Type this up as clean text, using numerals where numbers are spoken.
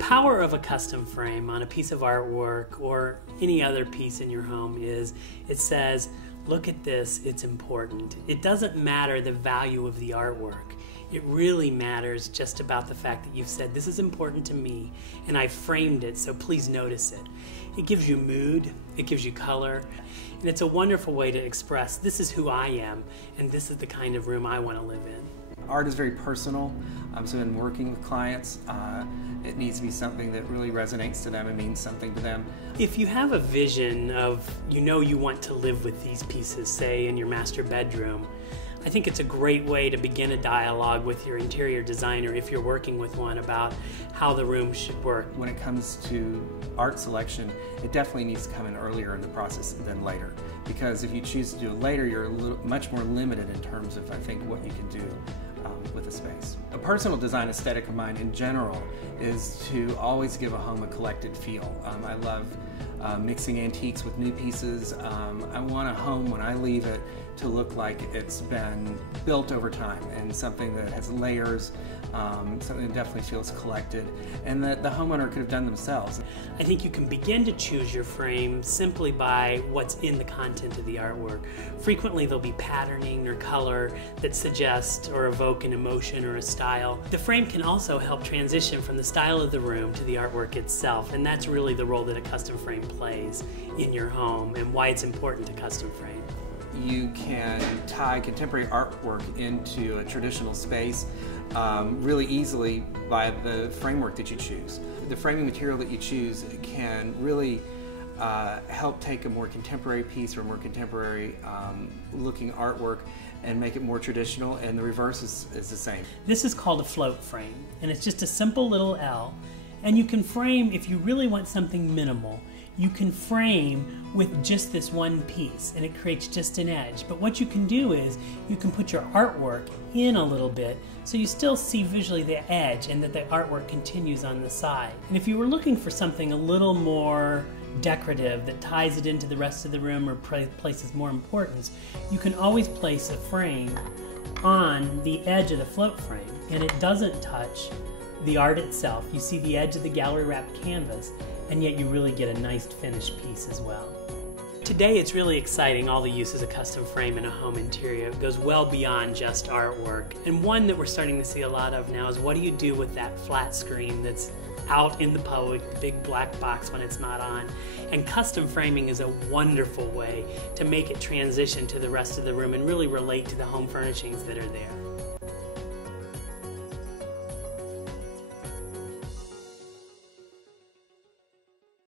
power of a custom frame on a piece of artwork or any other piece in your home is it says, look at this, it's important. It doesn't matter the value of the artwork. It really matters just about the fact that you've said, this is important to me, and I framed it, so please notice it. It gives you mood, it gives you color, and it's a wonderful way to express, this is who I am, and this is the kind of room I want to live in. Art is very personal, so in working with clients, it needs to be something that really resonates to them and means something to them. If you have a vision of, you want to live with these pieces, say in your master bedroom, I think it's a great way to begin a dialogue with your interior designer if you're working with one about how the room should work. When it comes to art selection, it definitely needs to come in earlier in the process than later. Because if you choose to do it later, you're much more limited in terms of, I think, what you can do with a space. A personal design aesthetic of mine in general is to always give a home a collected feel. I love mixing antiques with new pieces. I want a home when I leave it to look like it's been built over time and something that has layers, something that definitely feels collected and that the homeowner could have done themselves. I think you can begin to choose your frame simply by what's in the content of the artwork. Frequently there'll be patterning or color that suggest or evoke an emotion or a style. The frame can also help transition from the style of the room to the artwork itself, and that's really the role that a custom frame plays in your home and why it's important to custom frame. You can tie contemporary artwork into a traditional space really easily by the framework that you choose. The framing material that you choose can really help take a more contemporary piece or more contemporary looking artwork and make it more traditional, and the reverse is the same. This is called a float frame, and it's just a simple little L, and you can frame, if you really want something minimal, you can frame with just this one piece and it creates just an edge. But what you can do is you can put your artwork in a little bit so you still see visually the edge and that the artwork continues on the side. And if you were looking for something a little more decorative that ties it into the rest of the room or places more importance, you can always place a frame on the edge of the float frame and it doesn't touch the art itself. You see the edge of the gallery wrapped canvas, and yet you really get a nice finished piece as well. Today it's really exciting, all the uses of custom frame in a home interior. It goes well beyond just artwork. And one that we're starting to see a lot of now is what do you do with that flat screen that's out in the public, the big black box when it's not on. And custom framing is a wonderful way to make it transition to the rest of the room and really relate to the home furnishings that are there.